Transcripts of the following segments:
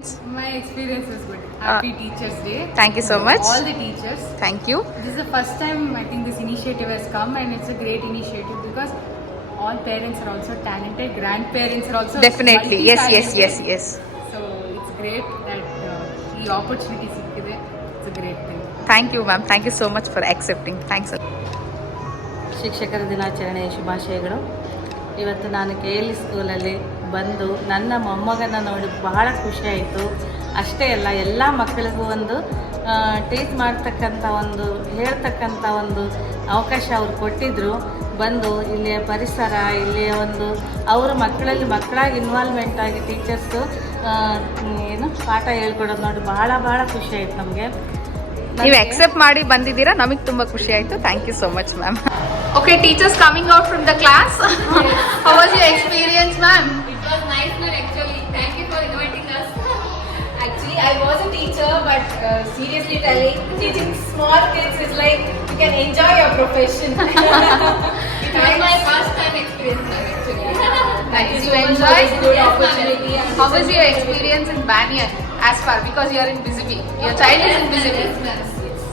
My experience was good. Happy Teachers Day. Thank you so much. All the teachers. Thank you. This is the first time I think this initiative has come, and it's a great initiative because all parents are also talented. Grandparents are also Definitely. Yes, yes, yes, multi-talented. yes. So it's great that the opportunity ಸಿಕ್ಕಿದೆ. It's a great thing. Thank you, ma'am. Thank you so much for accepting. Thanks. ಶಿಕ್ಷಕರ ದಿನಾಚರಣೆಯ ಶುಭಾಶಯಗಳು. ಇವತ್ತು ನಾನು KL ಸ್ಕೂಲಲ್ಲಿ ಬಂದು ನನ್ನ ಮೊಮ್ಮಗನ ನೋಡಿ ಬಹಳ ಖುಷಿಯಾಯಿತು. ಅಷ್ಟೇ ಅಲ್ಲ, ಎಲ್ಲ ಮಕ್ಕಳಿಗೂ ಒಂದು ಟೀಚ್ ಮಾಡ್ತಕ್ಕಂಥ ಒಂದು ಹೇಳ್ತಕ್ಕಂಥ ಒಂದು ಅವಕಾಶ ಅವ್ರು ಕೊಟ್ಟಿದ್ದರು. ಬಂದು ಇಲ್ಲಿಯ ಪರಿಸರ, ಇಲ್ಲಿಯ ಒಂದು ಅವರ ಮಕ್ಕಳಾಗಿ ಇನ್ವಾಲ್ವ್ಮೆಂಟ್ ಆಗಿ ಟೀಚರ್ಸು ಪಾಠ ಹೇಳ್ಕೊಡೋದು ನೋಡಿ ಬಹಳ ಖುಷಿ ಆಯಿತು ನಮಗೆ. ನೀವು accept ಮಾಡಿ ಬಂದಿದ್ದೀರಾ, ನಮಗೆ ತುಂಬ ಖುಷಿ ಆಯಿತು. Thank you so much ma'am. Okay, teachers coming out from the class. How was your experience, ma'am? It was nice, ma'am, actually. Thank you for inviting us. Actually, I was a teacher, but seriously telling, teaching small kids is like you can enjoy your profession. It was my first time experience, ma'am, actually. Nice. You so much enjoyed? for this good Yes, opportunity. ma'am. How was your experience in Banyan as far, because you are in Bizibi? Your child is in Bizibi. Yes, ma'am.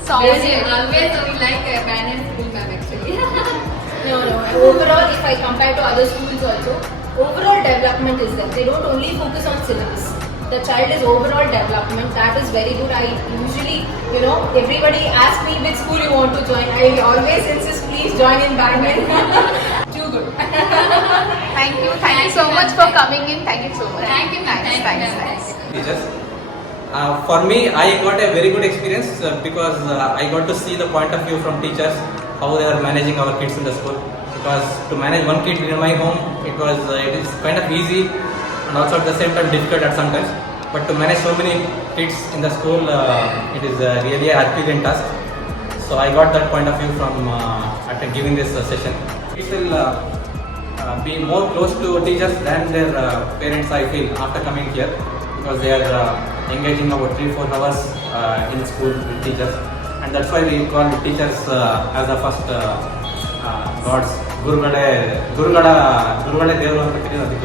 So how was your Always we like Banyan school, ma'am, actually. No. Overall, if I compare to other schools also, overall development is there. They don't only focus on syllabus. The child is overall development. That is very good. I usually, everybody asks me which school you want to join. I always insist, please join in Banyan. Too good. Thank you so much for coming in. Thank you so much. Thank you, ma'am. Thanks. Teachers. For me, I got a very good experience because I got to see the point of view from teachers, how they are managing our kids in the school. Because to manage one kid in my home, it is kind of easy and also at the same time difficult at sometimes. But to manage so many kids in the school, it is really a Herculean task. So I got that point of view from after giving this session. It will be more close to teachers than their parents, I feel, after coming here, because they are engaging about 3-4 hours in school with teachers, and that's why we call teachers as the first gods. Gurugade Devaru anta kariyodu.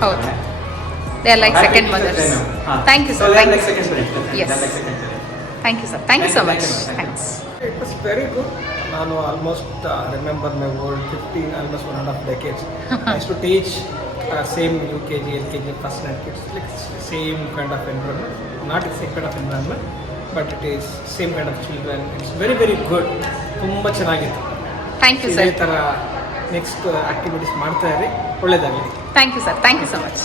They are like second mothers. Thank you, sir. So they are Thank like you. second parents. Yes. They are like second parents. Thank you, sir. Thank you so much. Thank you. Thanks. It was very good. ನಾನು almost remember my world 15 almost 1.5 decades. I used to teach same UKG, LKG, first standard kids, like same kind of environment. Not the same kind of environment, but it is same kind of children. It's very good. ತುಂಬ ಚೆನ್ನಾಗಿತ್ತು. Thank you, sir. ಇದೇ ಥರ next activities ಮಾಡ್ತಾ ಇರಿ. ಒಳ್ಳೆಯದಾಗಲಿ. Thank you, sir. Thank you so much.